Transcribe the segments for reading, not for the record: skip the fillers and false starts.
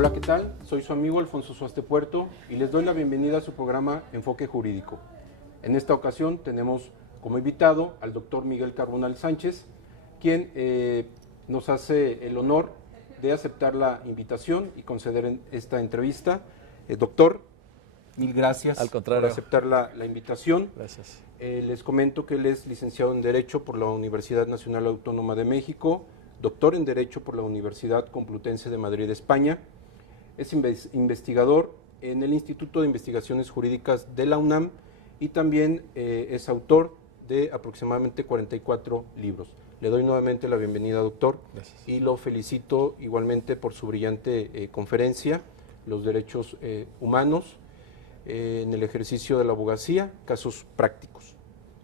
Hola, ¿qué tal? Soy su amigo Alfonso Suaste Puerto y les doy la bienvenida a su programa Enfoque Jurídico. En esta ocasión tenemos como invitado al doctor Miguel Carbonell Sánchez, quien nos hace el honor de aceptar la invitación y conceder esta entrevista. Doctor, mil gracias por aceptar la invitación. Gracias. Les comento que él es licenciado en Derecho por la Universidad Nacional Autónoma de México, doctor en Derecho por la Universidad Complutense de Madrid, España. Es investigador en el Instituto de Investigaciones Jurídicas de la UNAM y también es autor de aproximadamente 44 libros. Le doy nuevamente la bienvenida, doctor. Gracias. Y lo felicito igualmente por su brillante conferencia, Los Derechos Humanos en el ejercicio de la abogacía, casos prácticos.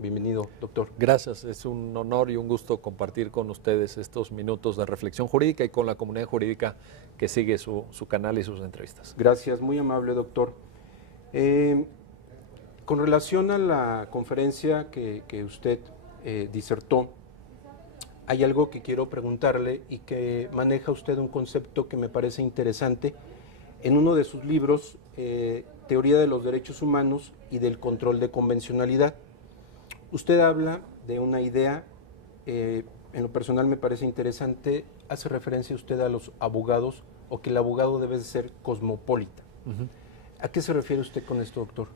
Bienvenido, doctor. Gracias, es un honor y un gusto compartir con ustedes estos minutos de reflexión jurídica y con la comunidad jurídica que sigue su canal y sus entrevistas. Gracias, muy amable, doctor. Con relación a la conferencia que usted disertó, hay algo que quiero preguntarle y que maneja usted un concepto que me parece interesante. En uno de sus libros, Teoría de los Derechos Humanos y del Control de Convencionalidad, usted habla de una idea, en lo personal me parece interesante, hace referencia usted a los abogados o que el abogado debe ser cosmopolita. ¿A qué se refiere usted con esto, doctor?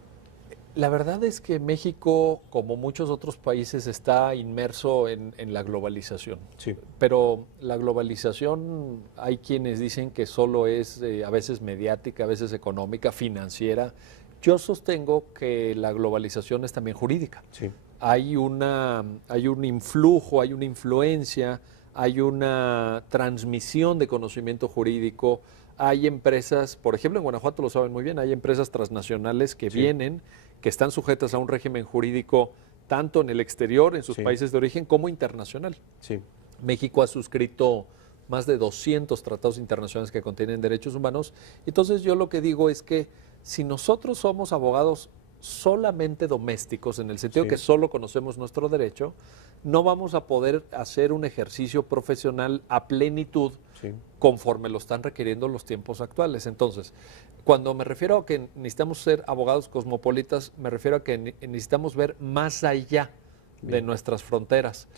La verdad es que México, como muchos otros países, está inmerso en la globalización. Sí. Pero la globalización, hay quienes dicen que solo es a veces mediática, a veces económica, financiera. Yo sostengo que la globalización es también jurídica. Sí. Hay un influjo, hay una influencia, hay una transmisión de conocimiento jurídico. Hay empresas, por ejemplo, en Guanajuato lo saben muy bien, hay empresas transnacionales que vienen, que están sujetas a un régimen jurídico tanto en el exterior, en sus países de origen, como internacional. Sí. México ha suscrito más de 200 tratados internacionales que contienen derechos humanos. Entonces yo lo que digo es que si nosotros somos abogados solamente domésticos, en el sentido que solo conocemos nuestro derecho, no vamos a poder hacer un ejercicio profesional a plenitud conforme lo están requiriendo los tiempos actuales. Entonces, cuando me refiero a que necesitamos ser abogados cosmopolitas, me refiero a que necesitamos ver más allá de nuestras fronteras.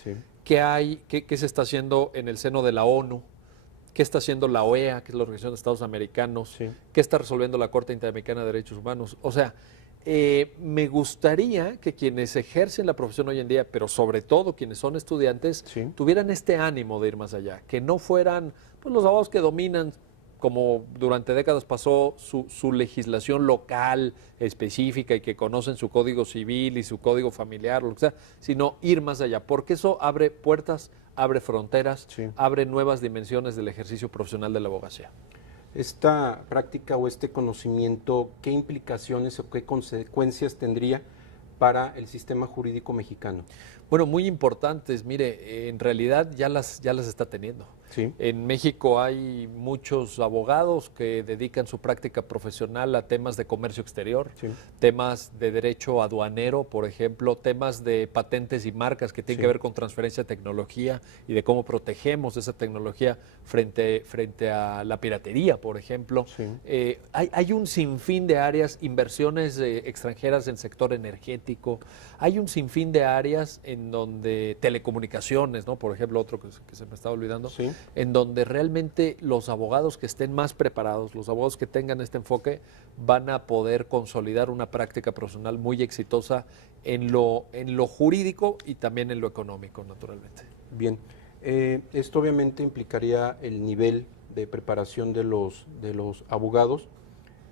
¿Qué se está haciendo en el seno de la ONU? ¿Qué está haciendo la OEA, que es la Organización de Estados Americanos? ¿Qué está resolviendo la Corte Interamericana de Derechos Humanos? O sea, me gustaría que quienes ejercen la profesión hoy en día, pero sobre todo quienes son estudiantes, tuvieran este ánimo de ir más allá, que no fueran pues, los abogados que dominan, como durante décadas pasó, su legislación local específica y que conocen su código civil y su código familiar, lo que sea, sino ir más allá, porque eso abre puertas, abre fronteras, abre nuevas dimensiones del ejercicio profesional de la abogacía. Esta práctica o este conocimiento, ¿qué implicaciones o qué consecuencias tendría para el sistema jurídico mexicano? Bueno, muy importantes. Mire, en realidad ya las está teniendo. En México hay muchos abogados que dedican su práctica profesional a temas de comercio exterior, temas de derecho aduanero, por ejemplo, temas de patentes y marcas que tienen que ver con transferencia de tecnología y de cómo protegemos esa tecnología frente a la piratería, por ejemplo. Hay un sinfín de áreas, inversiones extranjeras en el sector energético, hay un sinfín de áreas en donde telecomunicaciones, ¿no? Por ejemplo, otro que se me estaba olvidando, en donde realmente los abogados que estén más preparados, los abogados que tengan este enfoque, van a poder consolidar una práctica profesional muy exitosa en lo jurídico y también en lo económico, naturalmente. Bien, esto obviamente implicaría el nivel de preparación de los abogados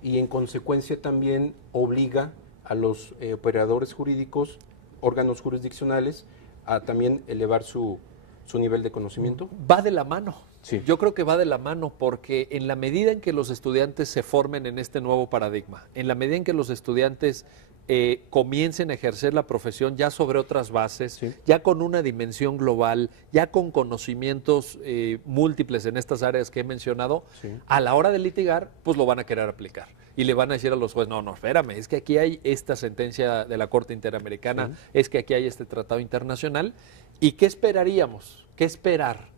y en consecuencia también obliga a los operadores jurídicos, órganos jurisdiccionales, a también elevar su nivel de conocimiento. Va de la mano. Yo creo que va de la mano porque en la medida en que los estudiantes se formen en este nuevo paradigma, en la medida en que los estudiantes comiencen a ejercer la profesión ya sobre otras bases, ya con una dimensión global, ya con conocimientos múltiples en estas áreas que he mencionado, a la hora de litigar, pues lo van a querer aplicar. Y le van a decir a los jueces, no, espérame, es que aquí hay esta sentencia de la Corte Interamericana, es que aquí hay este tratado internacional. ¿Y qué esperaríamos? ¿Qué esperar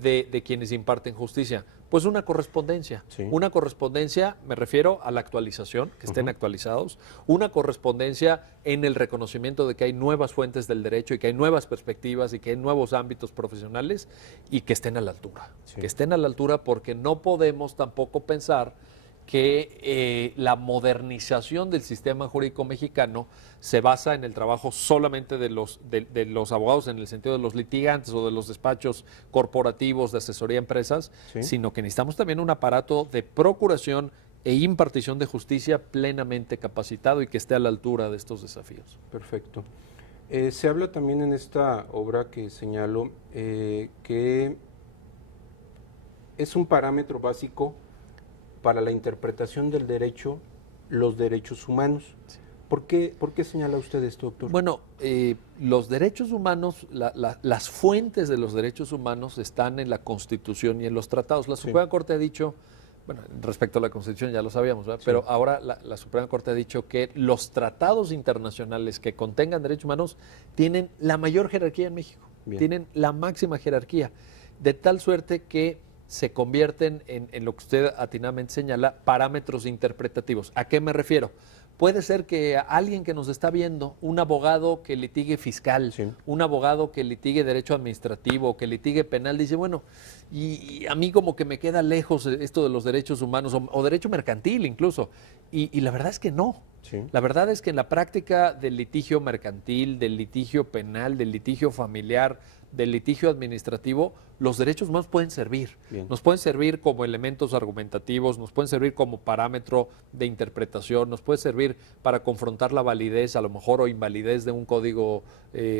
de quienes imparten justicia? Pues una correspondencia. Sí. Una correspondencia, me refiero a la actualización, que estén actualizados. Una correspondencia en el reconocimiento de que hay nuevas fuentes del derecho y que hay nuevas perspectivas y que hay nuevos ámbitos profesionales y que estén a la altura. Sí. Que estén a la altura porque no podemos tampoco pensar que la modernización del sistema jurídico mexicano se basa en el trabajo solamente de los abogados en el sentido de los litigantes o de los despachos corporativos de asesoría a empresas, Sí. sino que necesitamos también un aparato de procuración e impartición de justicia plenamente capacitado y que esté a la altura de estos desafíos. Perfecto. Se habla también en esta obra que señalo que es un parámetro básico para la interpretación del derecho, los derechos humanos. ¿Por qué señala usted esto, doctor? Bueno, los derechos humanos, las fuentes de los derechos humanos están en la Constitución y en los tratados. La Suprema Corte ha dicho, bueno, respecto a la Constitución ya lo sabíamos, ¿verdad? Pero ahora la Suprema Corte ha dicho que los tratados internacionales que contengan derechos humanos tienen la mayor jerarquía en México, tienen la máxima jerarquía, de tal suerte que se convierten en lo que usted atinadamente señala, parámetros interpretativos. ¿A qué me refiero? Puede ser que alguien que nos está viendo, un abogado que litigue fiscal, un abogado que litigue derecho administrativo, que litigue penal, dice, bueno, y a mí como que me queda lejos esto de los derechos humanos o derecho mercantil incluso. Y la verdad es que no. Sí. La verdad es que en la práctica del litigio mercantil, del litigio penal, del litigio familiar, del litigio administrativo, los derechos humanos pueden servir. Bien. Nos pueden servir como elementos argumentativos, nos pueden servir como parámetro de interpretación, nos puede servir para confrontar la validez, a lo mejor, o invalidez de un código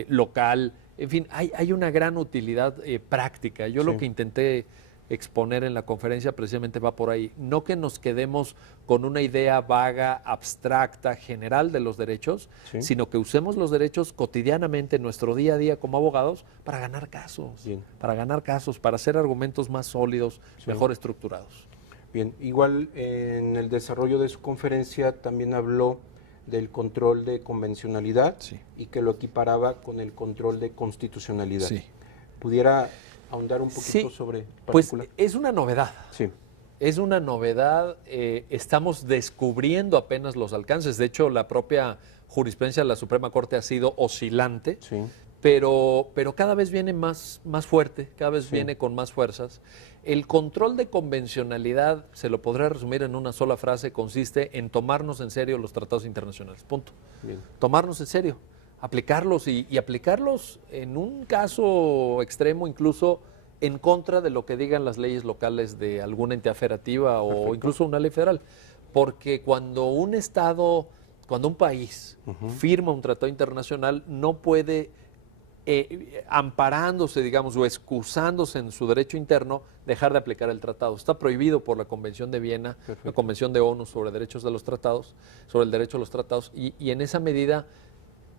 local. En fin, hay una gran utilidad práctica. Yo lo que intenté exponer en la conferencia precisamente va por ahí. No que nos quedemos con una idea vaga, abstracta, general de los derechos, sino que usemos los derechos cotidianamente en nuestro día a día como abogados para ganar casos, para hacer argumentos más sólidos, mejor estructurados. Bien, igual en el desarrollo de su conferencia también habló del control de convencionalidad y que lo equiparaba con el control de constitucionalidad. ¿Pudiera ahondar un poquito sobre particular? Pues es una novedad. Es una novedad, estamos descubriendo apenas los alcances. De hecho, la propia jurisprudencia de la Suprema Corte ha sido oscilante, pero cada vez viene más fuerte, cada vez viene con más fuerzas. El control de convencionalidad, se lo podré resumir en una sola frase, consiste en tomarnos en serio los tratados internacionales, punto. Tomarnos en serio, aplicarlos y aplicarlos en un caso extremo incluso en contra de lo que digan las leyes locales de alguna entidad federativa o incluso una ley federal. Porque cuando un Estado, cuando un país firma un tratado internacional, no puede, amparándose, digamos, o excusándose en su derecho interno, dejar de aplicar el tratado. Está prohibido por la Convención de Viena, la Convención de ONU sobre derechos de los tratados, sobre el derecho a los tratados, y en esa medida,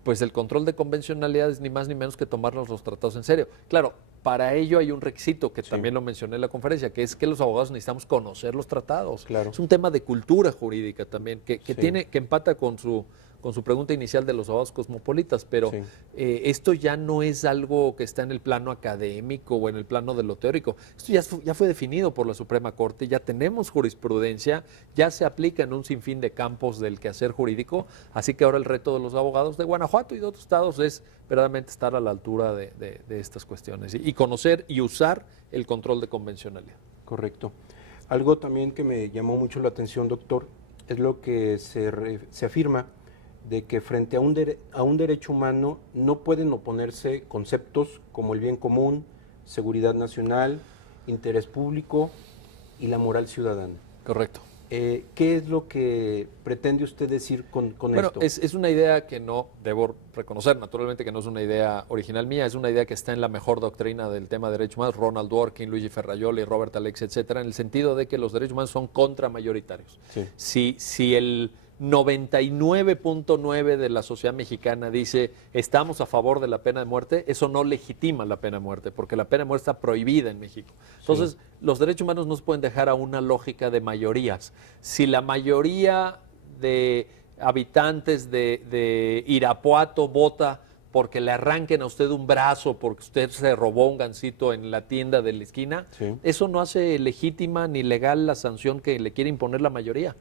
pues el control de convencionalidad es ni más ni menos que tomarnos los tratados en serio. Claro, para ello hay un requisito que también lo mencioné en la conferencia, que es que los abogados necesitamos conocer los tratados. Es un tema de cultura jurídica también, que empata con su pregunta inicial de los abogados cosmopolitas, pero esto ya no es algo que está en el plano académico o en el plano de lo teórico. Esto ya fue definido por la Suprema Corte, ya tenemos jurisprudencia, ya se aplica en un sinfín de campos del quehacer jurídico, así que ahora el reto de los abogados de Guanajuato y de otros estados es verdaderamente estar a la altura de estas cuestiones y conocer y usar el control de convencionalidad. Correcto. Algo también que me llamó mucho la atención, doctor, es lo que se afirma de que frente a un derecho humano no pueden oponerse conceptos como el bien común, seguridad nacional, interés público y la moral ciudadana. Correcto. ¿Qué es lo que pretende usted decir con esto? Bueno, es una idea que no, debo reconocer naturalmente que no es una idea original mía, es una idea que está en la mejor doctrina del tema de derechos humanos, Ronald Dworkin, Luigi Ferrajoli, Robert Alex, etcétera, en el sentido de que los derechos humanos son contramayoritarios. Si el 99.9 de la sociedad mexicana dice estamos a favor de la pena de muerte, eso no legitima la pena de muerte, porque la pena de muerte está prohibida en México. Entonces, los derechos humanos no se pueden dejar a una lógica de mayorías. Si la mayoría de habitantes de Irapuato vota porque le arranquen a usted un brazo, porque usted se robó un gansito en la tienda de la esquina, Sí. eso no hace legítima ni legal la sanción que le quiere imponer la mayoría.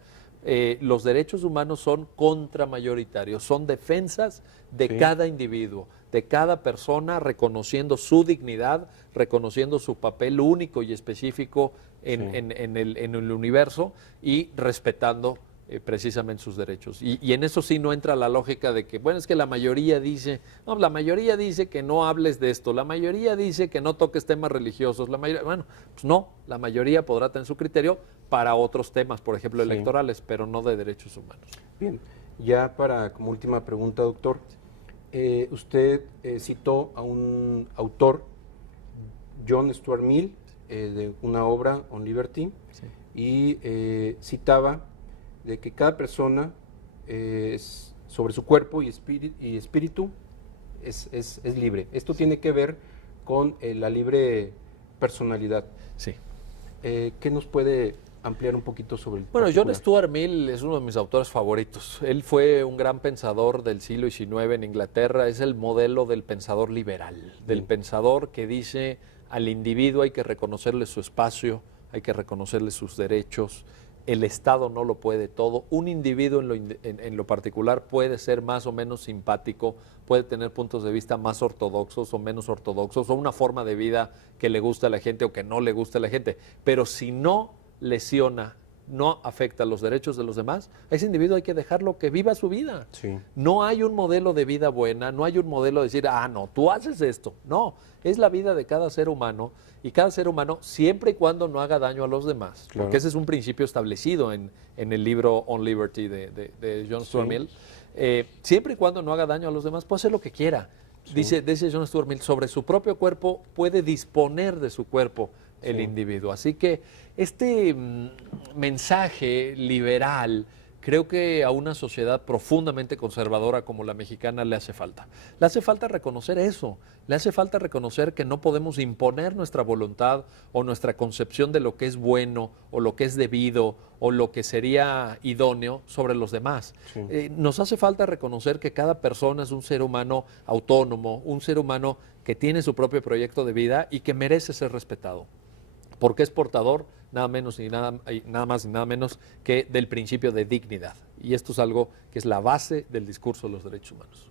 Los derechos humanos son contramayoritarios, son defensas de Sí. cada individuo, de cada persona, reconociendo su dignidad, reconociendo su papel único y específico en, Sí. en el universo y respetando precisamente sus derechos. Y en eso sí no entra la lógica de que, bueno, es que la mayoría dice, no, la mayoría dice que no hables de esto, la mayoría dice que no toques temas religiosos, la mayoría, bueno, pues no, la mayoría podrá tener su criterio para otros temas, por ejemplo, Sí. electorales, pero no de derechos humanos. Bien, ya para como última pregunta, doctor, usted citó a un autor, John Stuart Mill, de una obra, On Liberty, Sí. y citaba de que cada persona sobre su cuerpo y espíritu es libre. Esto tiene que ver con la libre personalidad. Sí. ¿Qué nos puede ampliar un poquito sobre el Bueno, John particular? Stuart Mill es uno de mis autores favoritos. Él fue un gran pensador del siglo XIX en Inglaterra, es el modelo del pensador liberal, del pensador que dice al individuo hay que reconocerle su espacio, hay que reconocerle sus derechos, el Estado no lo puede todo, un individuo en lo particular puede ser más o menos simpático, puede tener puntos de vista más ortodoxos o menos ortodoxos, o una forma de vida que le gusta a la gente o que no le gusta a la gente, pero si no lesiona, no afecta los derechos de los demás, a ese individuo hay que dejarlo que viva su vida. Sí. No hay un modelo de vida buena, no hay un modelo de decir, ah, no, tú haces esto. No, es la vida de cada ser humano y cada ser humano siempre y cuando no haga daño a los demás. Claro. Porque ese es un principio establecido en el libro On Liberty de John Stuart Sí. Mill. Siempre y cuando no haga daño a los demás, puede hacer lo que quiera. Sí. Dice John Stuart Mill, sobre su propio cuerpo puede disponer de su cuerpo el Sí. individuo. Así que este mensaje liberal creo que a una sociedad profundamente conservadora como la mexicana le hace falta. Le hace falta reconocer eso, le hace falta reconocer que no podemos imponer nuestra voluntad o nuestra concepción de lo que es bueno o lo que es debido o lo que sería idóneo sobre los demás. Sí. Nos hace falta reconocer que cada persona es un ser humano autónomo, un ser humano que tiene su propio proyecto de vida y que merece ser respetado, porque es portador nada menos y nada más y nada menos que del principio de dignidad. Y esto es algo que es la base del discurso de los derechos humanos.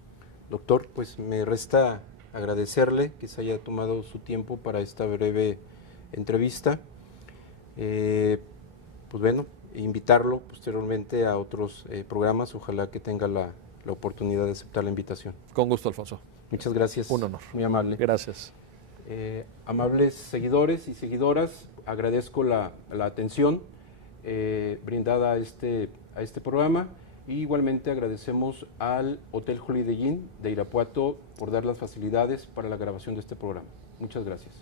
Doctor, pues me resta agradecerle que se haya tomado su tiempo para esta breve entrevista. Pues bueno, invitarlo posteriormente a otros programas. Ojalá que tenga la oportunidad de aceptar la invitación. Con gusto, Alfonso. Muchas gracias. Un honor. Muy amable. Gracias. Amables seguidores y seguidoras, agradezco la atención brindada a este programa, y igualmente agradecemos al Hotel Holiday Inn de Irapuato por dar las facilidades para la grabación de este programa. Muchas gracias.